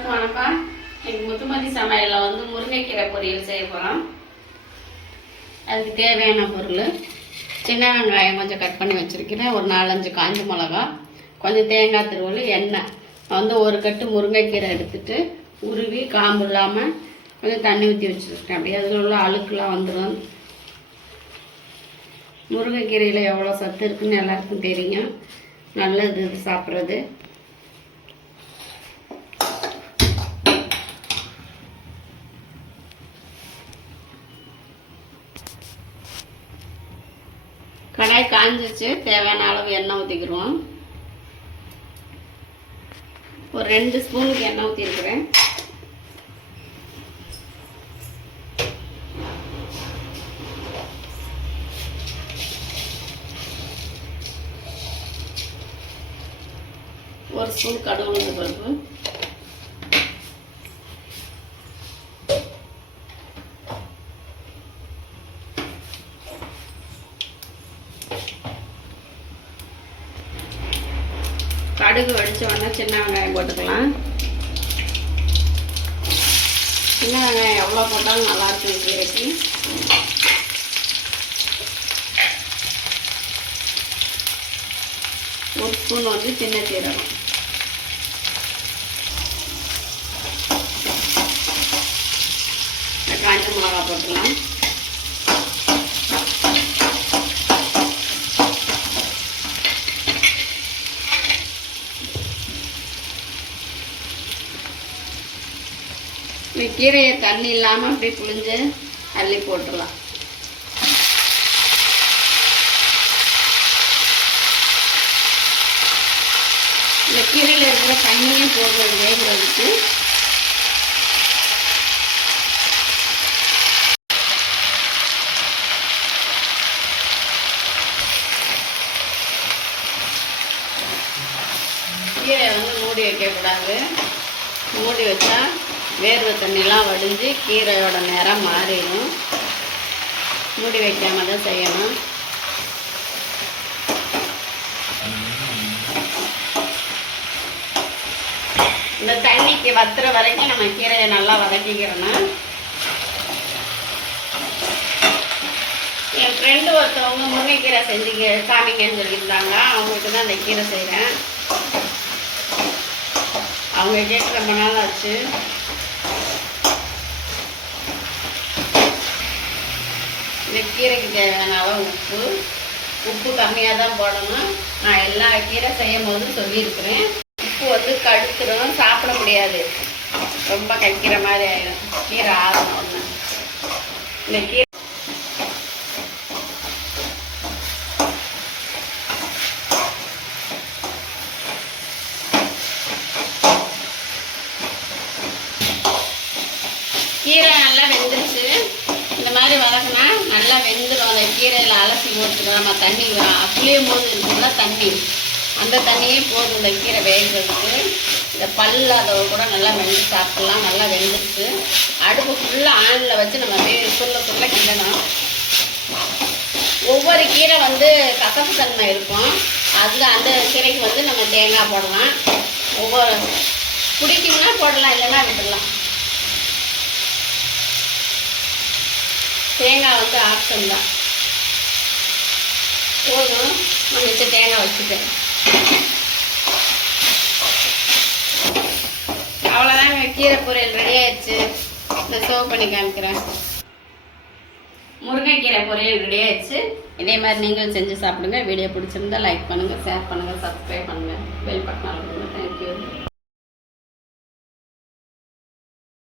எல்லாருக்கும் வணக்கம். இன்னைக்கு முத்துமதி சமையலில் வந்து முருங்கைக்கீரை பொரியல் செய்ய போகிறோம் அதுக்கு தேவையான பொருள் சின்ன வெங்காயம் கொஞ்சம் கட் பண்ணி வச்சுருக்கிறேன். ஒரு நாலஞ்சு காஞ்ச மிளகா கொஞ்சம் தேங்காய் திருவள்ளி எண்ணெய். வந்து ஒரு கட்டு முருங்கைக்கீரை எடுத்துட்டு உருவி காம்பு இல்லாமல் கொஞ்சம் தண்ணி ஊற்றி வச்சுருக்கேன். அப்படியே அதில் உள்ள அழுக்கெலாம் வந்துடும் முருங்கைக்கீரையில் எவ்வளோ சத்து இருக்குன்னு எல்லாருக்கும் தெரியும். நல்லது இது சாப்பிட்றது. வெங்காயம் காஞ்சிச்சு தேவையான அளவு எண்ணெய் ஊற்றிக்கிடுவோம் ஒரு ரெண்டு ஸ்பூனுக்கு எண்ணெய் ஊற்றிருக்கிறேன் ஒரு ஸ்பூன் கடுகு உளுந்து பருப்பு. கடுகு வடித்த உடனே சின்ன வெங்காயம் போட்டுக்கலாம். சின்ன வெங்காயம் எவ்வளோ போட்டாலும் நல்லாயிருக்கும் கீரைக்கு ஒரு ஸ்பூன் வந்து சின்ன சீரகம். காஞ்ச மிளகா போட்டுக்கலாம். இந்த கீரையை தண்ணி இல்லாமல் அப்படியே புளிஞ்சு அள்ளி போட்டுடலாம் இந்த கீரையில் இருக்கிற தண்ணியும் போடுறது வேகிறதுக்கு. கீரையை வந்து மூடி வைக்கக்கூடாது. மூடி வச்சா வேர்வை தண்ணிலாம் வடிஞ்சு கீரையோட நிறம் மாறிடும். மூடி வைக்காம தான் செய்யணும். இந்த தண்ணிக்கு வத்துற வரைக்கும் நம்ம கீரையை நல்லா வதக்கிக்கிறோன்னா என் ஃப்ரெண்டு ஒருத்தவங்க முருங்கைக்கீரை செஞ்சு காமிங்கன்னு சொல்லியிருந்தாங்க. அவங்களுக்கு தான் அந்த கீரை செய்கிறேன் அவங்க கேட்டு ரொம்ப நாள் ஆச்சு. இந்த கீரைக்கு தேவையான அளவு உப்பு. உப்பு கம்மியாக தான் போடணும். நான் எல்லா கீரை செய்யும் போது சொல்லியிருக்கிறேன். உப்பு வந்து கடுத்துடும் சாப்பிட முடியாது. ரொம்ப கைக்கிற மாதிரி ஆயிடும். கீரை ஆகணும் ஒன்று இந்த கீரை நல்லா வெந்துருச்சு இந்த மாதிரி வதக்கினா நல்லா வெந்துடும் அந்த கீரையில் அலசி போட்டுக்கலாம் நம்ம தண்ணி புளியும் போது இருக்குல்ல தண்ணி. அந்த தண்ணியே போதும். இந்த கீரை வேகிறதுக்கு. இந்த பல்லு அதை கூட நல்லா வெந்து சாப்பிடலாம். நல்லா வெந்துச்சு அடுப்பு ஃபுல்லாக ஆனில் வச்சு நம்ம அப்படியே சுருள சுருள கிண்டணும். ஒவ்வொரு கீரை வந்து கசப்பு தன்மை இருக்கும். அதில் அந்த கீரைக்கு வந்து நம்ம தேங்காய் போடலாம். ஒவ்வொரு பிடிக்கும்னா போடலாம். இல்லைன்னா விட்டுடலாம் தேங்காய் வந்து ஆப்ஷன் தான். போதும். நான் தேங்காய் வச்சுட்டேன் அவ்வளோதாங்க கீரை பொரியல் ரெடி ஆயிடுச்சு. நான் சர்வ் பண்ணி காமிக்கிறேன். முருங்கைக்கீரை பொரியல் ரெடி ஆயிடுச்சு. இதே மாதிரி நீங்களும் செஞ்சு சாப்பிடுங்க. வீடியோ பிடிச்சிருந்தா லைக் பண்ணுங்கள் ஷேர் பண்ணுங்கள் சப்ஸ்கிரைப் பண்ணுங்கள் பெல்